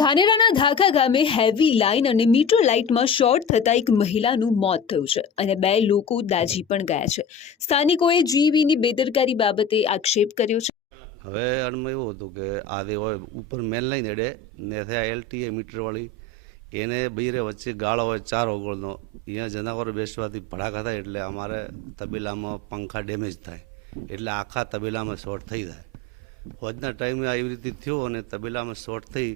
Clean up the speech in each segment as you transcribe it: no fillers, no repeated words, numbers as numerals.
ધાનેરાના ધાખા ગામે heavy line અને metre લાઇટમાં short થતા એક મહિલાનું મોત થયું છે અને 2 લોકો દાઝી પણ ગયા છે। સ્થાનિકોએ જીઈબીની બેદરકારી બાબતે આક્ષેપ કર્યો છે। હવે આમાં એવું હતું કે આદે હોય ઉપર મેન લાઈન એડે ને થયા એલટીએ મીટરવાળી એને બૈરે વચ્ચે ગાળો હોય 4 ઓગળનો અહીંયા જનાવરો બેસવાથી ભડાકા થાય એટલે અમારે તબેલામાં પંખા ડેમેજ થાય એટલે આખા તબેલામાં શોર્ટ થઈ જાય। હોજના ટાઈમે આવી રીતે થયો અને તબેલામાં શોર્ટ થઈ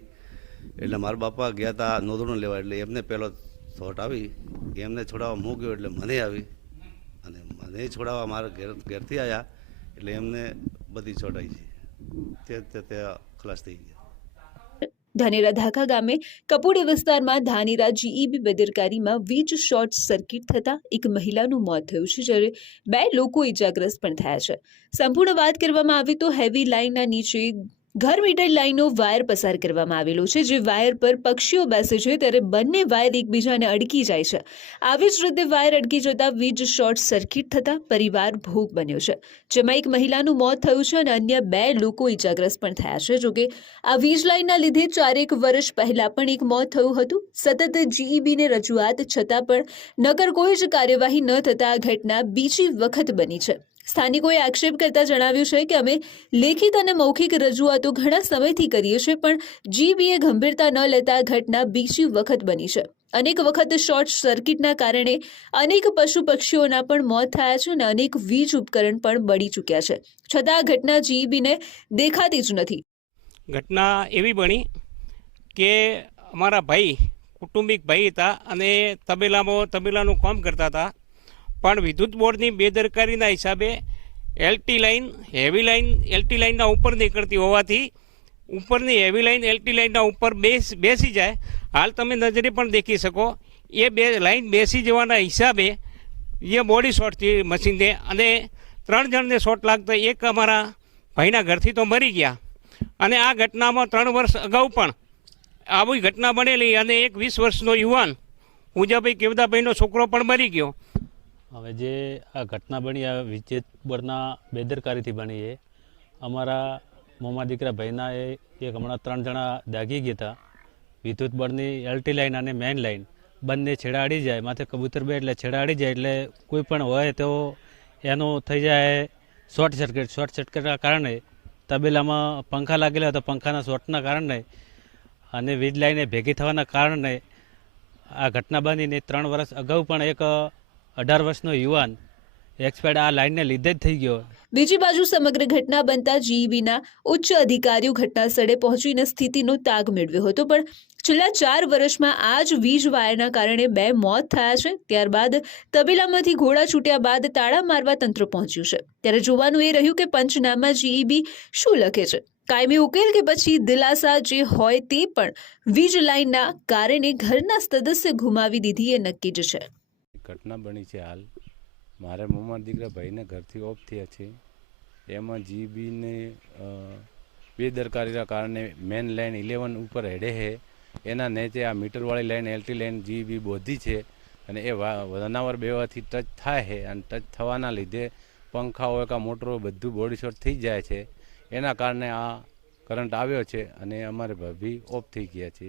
એટલે મારા બાપા ગયા હતા નોંધણું લેવા એટલે એમને પહેલો શોર્ટ આવી એમને છોડાવવા મૂક્યો એટલે મને આવી અને મને છોડાવવા મારા ઘેરથી આવ્યા એટલે એમને બધી છોડાઈ છે તે ખલાસ થઈ ગયા। ધાનેરા ધાખા ગામે કપોડી વિસ્તારમાં ધાનેરા જીઈબી બેદરકારીમાં વીજ શોર્ટ સર્કિટ થતા એક મહિલાનું મોત થયું છે જ્યારે 2 લોકો ઇજાગ્રસ્ત પણ થયા છે। સંપૂર્ણ વાત કરવામાં આવે તો હેવી લાઇનના નીચે ઘર મીટર લાઇનનો વાયર પસાર કરવામાં આવેલો છે જે વાયર પર પક્ષીઓ બેસે છે ત્યારે બંને વાયર એકબીજાને અડકી જાય છે। આવી જ રીતે વાયર અડકી જતા વીજ શોર્ટ સર્કિટ થતા પરિવાર ભોગ બન્યો છે જેમાં એક મહિલાનું મોત થયું છે અને અન્ય 2 લોકો ઇજાગ્રસ્ત પણ થયા છે। જોકે આ વીજ લાઇનના લીધે 4 વર્ષ પહેલા પણ એક મોત થયું હતું। સતત જીઈબીને રજૂઆત છતાં પણ નકર કોઈ જ કાર્યવાહી ન થતા આ ઘટના બીજી વખત બની છે। સ્થાનિકોએ આક્ષેપ કરતા જણાવ્યું છે કે અમે લેખિત અને મૌખિક રજૂઆતો ઘણા સમયથી કરીએ છીએ પણ જીઈબીએ ગંભીરતા ન લેતા આ ઘટના બીજી વખત બની છે। અનેક વખત શોર્ટ સર્કિટના કારણે અનેક પશુ પક્ષીઓના પણ મોત થયા છે અને અનેક વીજ ઉપકરણ પણ બળી ચૂક્યા છે છતાં આ ઘટના જીઈબીને દેખાતી જ નથી। ઘટના એવી બની કે અમારા ભાઈ કુટુંબિક ભાઈ હતા અને તબેલાનું કામ કરતા હતા પણ વિદ્યુત બોર્ડની બેદરકારીના હિસાબે LT line heavy line LT લાઇનના ઉપર નીકળતી હોવાથી ઉપરની હેવી લાઇન એલટી લાઇનના ઉપર બેસી જાય। હાલ તમે નજરે પણ દેખી શકો એ લાઇન બેસી જવાના હિસાબે એ બોડી શોર્ટ થઈ મશીનને અને 3 જણને શોર્ટ લાગતા એક અમારા ભાઈના ઘરથી તો મરી ગયા અને આ ઘટનામાં 3 વર્ષ અગાઉ પણ આવી ઘટના બનેલી અને એક 20 વર્ષનો યુવાન ઉજાભાઈ કેવદાભાઈનો છોકરો પણ મરી ગયો। હવે જે આ ઘટના બની આ વિદ્યુત બોર્ડના બેદરકારીથી બની છે। અમારા મોમા દીકરા ભાઈના એક હમણાં 3 જણા દાગી ગયા હતા। વિદ્યુત બોર્ડની એલટી લાઇન અને મેઇન લાઇન બંને છેડા અડી જાય માથે કબૂતર બે એટલે છેડા અડી જાય એટલે કોઈ પણ હોય તો એનું થઈ જાય શોર્ટ સર્કિટના કારણે તબેલામાં પંખા લાગેલા હતા પંખાના શોર્ટના કારણે અને વીજ લાઇને ભેગી થવાના કારણે આ ઘટના બનીને 3 વર્ષ અગાઉ પણ એક 18 વર્ષનો યુવાન એક્સપાયર્ડ આ લાઇનને લીધે જ થઈ ગયો। બીજી બાજુ સમગ્ર ઘટના બનતા જીઈબીના ઉચ્ચ અધિકારીઓ ઘટના સ્થળે પહોંચીને સ્થિતિનો તાગ મેળવ્યો હતો પણ છેલ્લા 4 વર્ષમાં આ જ વીજ વાયરના કારણે 2 મોત થયા છે। ત્યારબાદ તબેલામાંથી ઘોડા છૂટ્યા બાદ તાળા મારવા તંત્ર પહોંચ્યું છે। ત્યારે જોવાનું એ રહ્યું કે પંચનામા જીઈબી શું લખે છે, કાયમી ઉકેલ કે પછી દિલાસા જે હોય તે પણ વીજ લાઇનના કારણે ઘરના સદસ્ય ગુમાવી દીધી એ નક્કી જ છે। ઘટના બની છે હાલ મારે મોમાં દીકરા ભાઈને ઘરથી ઓફ થયા છે એમાં જીબીને બેદરકારીના કારણે મેન લાઇન 11 ઉપર હેડે છે એના નીચે આ મીટરવાળી લાઇન એલટી લાઇન જીબી બોધી છે અને એ જનાવર બેવાથી ટચ થાય છે અને ટચ થવાના લીધે પંખા હોય કે મોટરો બધું બોડી શોર્ટ થઈ જાય છે એના કારણે આ કરંટ આવ્યો છે અને અમારે ભાભી ઓફ થઈ ગયા છે।